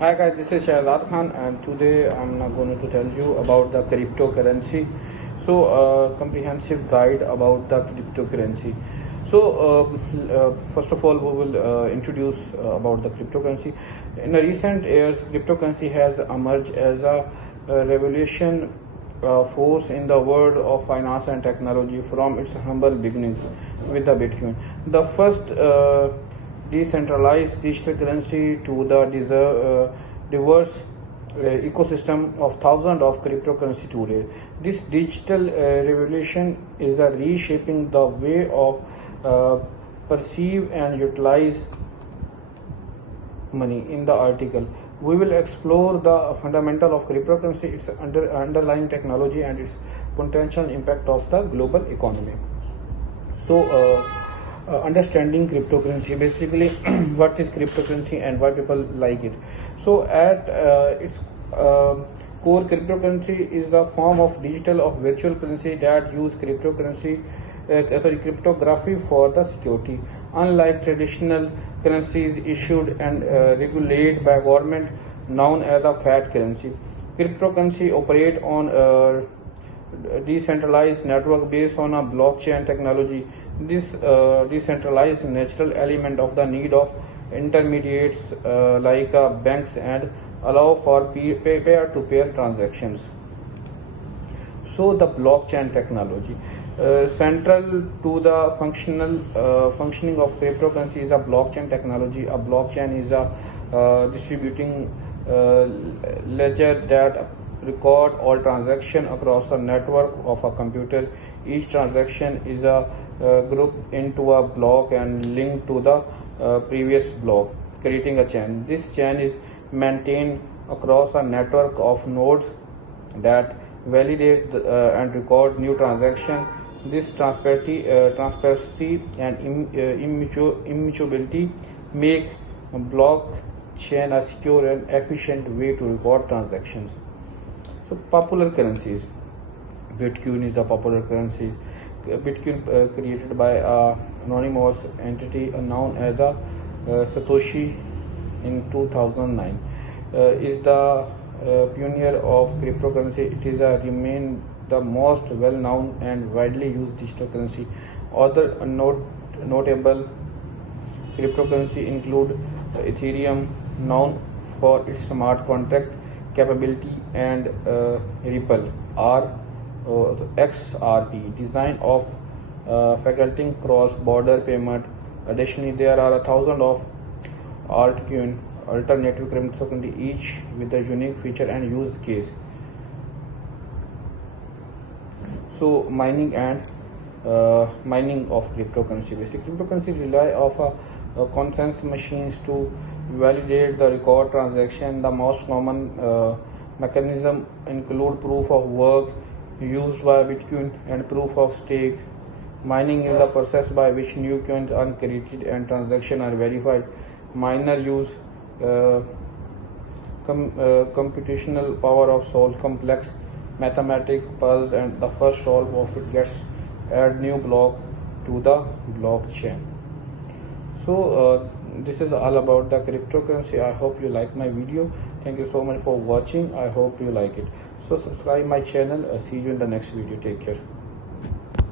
Hi guys, this is Shahzad Khan and today I'm going to tell you about the cryptocurrency. Comprehensive guide about the cryptocurrency. First of all, we will introduce about the cryptocurrency. In the recent years, cryptocurrency has emerged as a revolution force in the world of finance and technology from its humble beginnings with the Bitcoin. The first decentralized digital currency to the diverse ecosystem of thousands of cryptocurrency today. This digital revolution is reshaping the way of perceive and utilize money. In the article, we will explore the fundamental of cryptocurrency, its underlying technology, and its potential impact of the global economy. Understanding cryptocurrency, basically what is cryptocurrency and why people like it. At its core, cryptocurrency is the form of digital of virtual currency that use cryptography for the security. Unlike traditional currencies issued and regulated by government known as a fiat currency, cryptocurrency operate on decentralized network based on a blockchain technology. This decentralized natural element of the need of intermediates like banks and allow for peer-to-peer transactions. So the blockchain technology, central to the functioning of cryptocurrency is a blockchain technology. A blockchain is a distributing ledger that record all transaction across a network of a computer. Each transaction is grouped into a block and linked to the previous block, creating a chain. This chain is maintained across a network of nodes that validate and record new transaction. This transparency and immutability make blockchain a secure and efficient way to record transactions. So popular currencies. Bitcoin is a popular currency. Bitcoin created by an anonymous entity known as Satoshi in 2009 is the pioneer of cryptocurrency. It is remain the most well-known and widely used digital currency. Other notable cryptocurrency include Ethereum, known for its smart contract capability, and Ripple XRP, design of facilitating cross-border payment. Additionally, there are thousands of altcoin alternative cryptocurrency, each with a unique feature and use case. So mining and mining of cryptocurrency. Basically, cryptocurrency rely of a consensus machines to validate the record transaction. The most common mechanism include proof of work used by Bitcoin and proof of stake. Mining is the process by which new coins are created and transactions are verified. Miner use computational power of solve complex mathematical puzzle, and the first solve of it gets add new block to the blockchain. This is all about the cryptocurrency. I hope you like my video. Thank you so much for watching. I hope you like it. So subscribe my channel. See you in the next video. Take care.